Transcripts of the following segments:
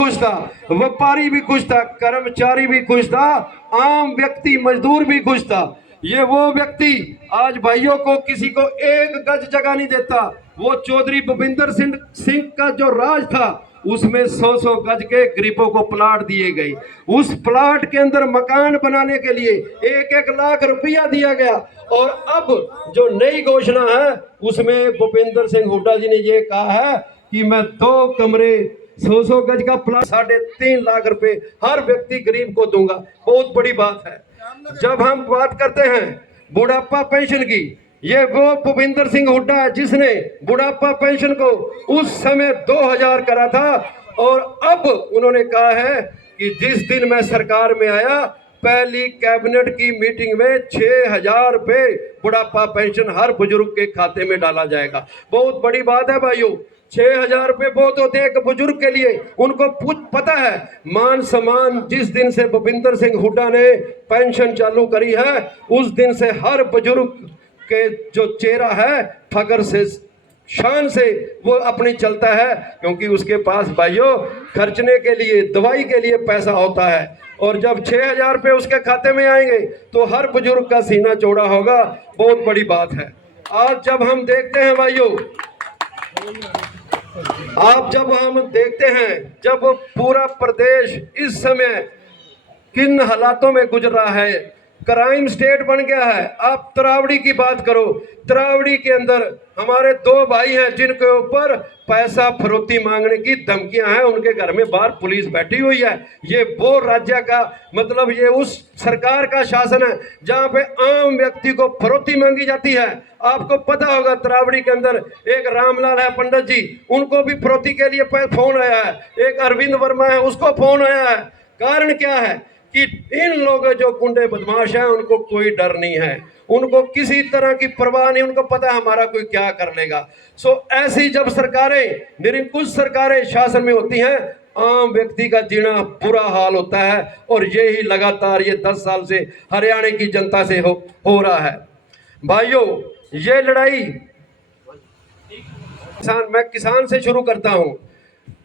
खुश था, व्यापारी भी खुश था, कर्मचारी भी खुश था, आम व्यक्ति मजदूर भी खुश था। ये वो व्यक्ति आज भाइयों को किसी को एक गज जगह नहीं देता। वो चौधरी भूपिंदर सिंह का जो राज था उसमें 100-100 गज के गरीबों को प्लाट दिए गए। उस प्लाट के अंदर मकान बनाने के लिए 1-1 लाख रुपया दिया गया। और अब जो नई घोषणा है उसमें भूपिंदर सिंह हुड्डा जी ने ये कहा है कि मैं 2 कमरे 100-100 गज का प्लाट 3.5 लाख रुपए हर व्यक्ति गरीब को दूंगा। बहुत बड़ी बात है। जब हम बात करते हैं बुढ़ापा पेंशन की, ये वो भूपिंदर सिंह हुड्डा है जिसने बुढ़ापा पेंशन को उस समय 2000 करा था। और अब उन्होंने कहा है कि जिस दिन मैं सरकार में आया पहली कैबिनेट की मीटिंग में 6000 रुपए बुढ़ापा पेंशन हर बुजुर्ग के खाते में डाला जाएगा। बहुत बड़ी बात है भाइयों। 6000 रुपए बहुत होते हैं एक बुजुर्ग के लिए। उनको पता है मान सम्मान जिस दिन से भूपिंदर सिंह हुड्डा ने पेंशन चालू करी है उस दिन से हर बुजुर्ग के जो चेहरा है फख्र से शान से वो अपनी चलता है, क्योंकि उसके पास भाइयों खर्चने के लिए दवाई के लिए पैसा होता है। और जब 6000 रुपये उसके खाते में आएंगे तो हर बुजुर्ग का सीना चौड़ा होगा। बहुत बड़ी बात है। आज जब हम देखते हैं भाइयों, जब हम देखते हैं जब पूरा प्रदेश इस समय किन हालातों में गुजर रहा है, क्राइम स्टेट बन गया है। आप तरावड़ी की बात करो, तरावड़ी के अंदर हमारे 2 भाई हैं जिनके ऊपर पैसा फरोती मांगने की धमकियां हैं। उनके घर में बाहर पुलिस बैठी हुई है। ये वो राज्य का मतलब ये उस सरकार का शासन है जहां पे आम व्यक्ति को फरोती मांगी जाती है। आपको पता होगा तरावड़ी के अंदर एक रामलाल है पंडित जी, उनको भी फरोती के लिए फोन आया है। एक अरविंद वर्मा है, उसको फोन आया है। कारण क्या है कि इन लोगों जो गुंडे बदमाश हैं उनको कोई डर नहीं है, उनको किसी तरह की परवाह नहीं। उनको पता है हमारा कोई क्या कर लेगा। सो ऐसी जब सरकारें, निरंकुश सरकारें शासन में होती हैं, आम व्यक्ति का जीना बुरा हाल होता है। और यही लगातार ये 10 साल से हरियाणा की जनता से हो रहा है। भाइयों ये लड़ाई मैं किसान से शुरू करता हूं।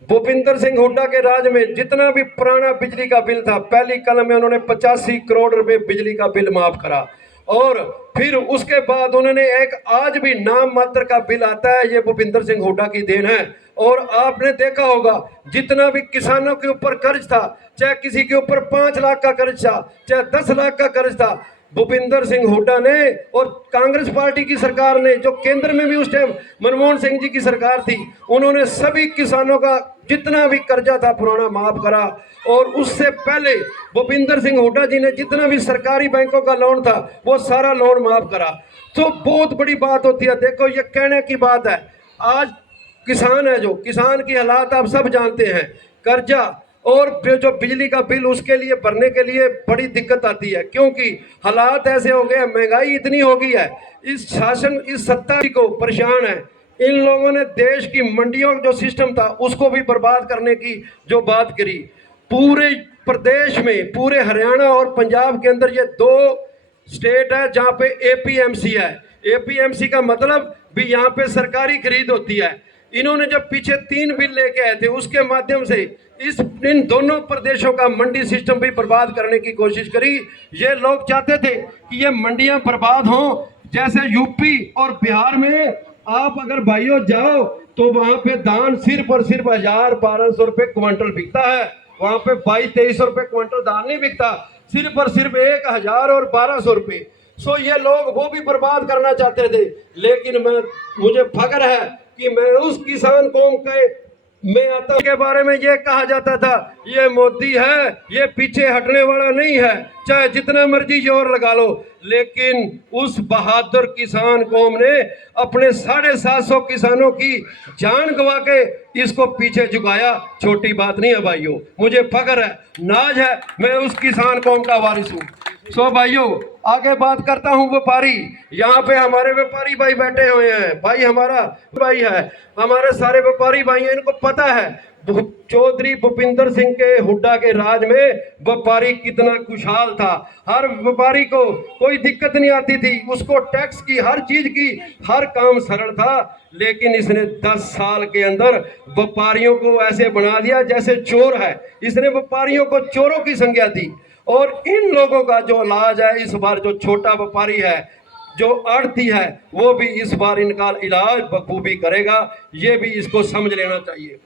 भूपिंदर सिंह हुड्डा के राज में जितना भी पुराना बिजली का बिल था, पहली कलम में उन्होंने 85 करोड़ रुपए बिजली का बिल माफ करा। और फिर उसके बाद उन्होंने एक आज भी नाम मात्र का बिल आता है, ये भूपिंदर सिंह हुड्डा की देन है। और आपने देखा होगा जितना भी किसानों के ऊपर कर्ज था, चाहे किसी के ऊपर 5 लाख का कर्ज था, चाहे 10 लाख का कर्ज था, भूपिंदर सिंह हुड्डा ने और कांग्रेस पार्टी की सरकार ने, जो केंद्र में भी उस टाइम मनमोहन सिंह जी की सरकार थी, उन्होंने सभी किसानों का जितना भी कर्जा था पुराना माफ करा। और उससे पहले भूपिंदर सिंह हुड्डा जी ने जितना भी सरकारी बैंकों का लोन था वो सारा लोन माफ करा। तो बहुत बड़ी बात होती है। देखो ये कहने की बात है, आज किसान है, जो किसान की हालात आप सब जानते हैं, कर्जा और जो बिजली का बिल उसके लिए भरने के लिए बड़ी दिक्कत आती है, क्योंकि हालात ऐसे हो गए, महंगाई इतनी हो गई है। इस शासन, इस सत्ता को परेशान है। इन लोगों ने देश की मंडियों जो सिस्टम था उसको भी बर्बाद करने की जो बात करी। पूरे प्रदेश में, पूरे हरियाणा और पंजाब के अंदर ये 2 स्टेट है जहाँ पे एपीएमसी है। एपीएमसी का मतलब भी यहाँ पे सरकारी खरीद होती है। इन्होंने जब पीछे 3 बिल लेके आए थे उसके माध्यम से इन दोनों प्रदेशों का मंडी सिस्टम भी बर्बाद करने की कोशिश करी। ये लोग चाहते थे कि ये मंडियां बर्बाद हों। जैसे यूपी और बिहार में आप अगर भाइयों जाओ तो वहां पे धान सिर्फ और सिर्फ 1000-1200 रुपए क्विंटल बिकता है। वहां पे 2200-2300 रुपए क्विंटल धान नहीं बिकता, सिर्फ और सिर्फ 1000 और 1200 रुपए। सो ये लोग वो भी बर्बाद करना चाहते थे। लेकिन मुझे फख्र है कि मैं उस किसान कौम में आता के बारे में ये कहा जाता था ये मोदी है, ये पीछे हटने वाला नहीं है, चाहे जितना मर्जी जोर लगा लो। लेकिन उस बहादुर किसान कौम ने अपने 750 किसानों की जान गंवा के इसको पीछे झुकाया। छोटी बात नहीं है भाइयों, मुझे फख्र है, नाज है, मैं उस किसान कौम का वारिस हूँ। सो भाइयों, आगे बात करता हूँ व्यापारी। यहाँ पे हमारे व्यापारी भाई बैठे हुए हैं। भाई हमारा भाई है, हमारे सारे व्यापारी भाई हैं, इनको पता है चौधरी भूपिंदर सिंह के हुड्डा के राज में व्यापारी कितना खुशहाल था। हर व्यापारी को कोई दिक्कत नहीं आती थी, उसको टैक्स की, हर चीज की, हर काम सरल था। लेकिन इसने 10 साल के अंदर व्यापारियों को ऐसे बना दिया जैसे चोर है। इसने व्यापारियों को चोरों की संज्ञा दी। और इन लोगों का जो इलाज है इस बार, जो छोटा व्यापारी है, जो आड़ती है, वो भी इस बार इनका इलाज बखूबी करेगा। ये भी इसको समझ लेना चाहिए।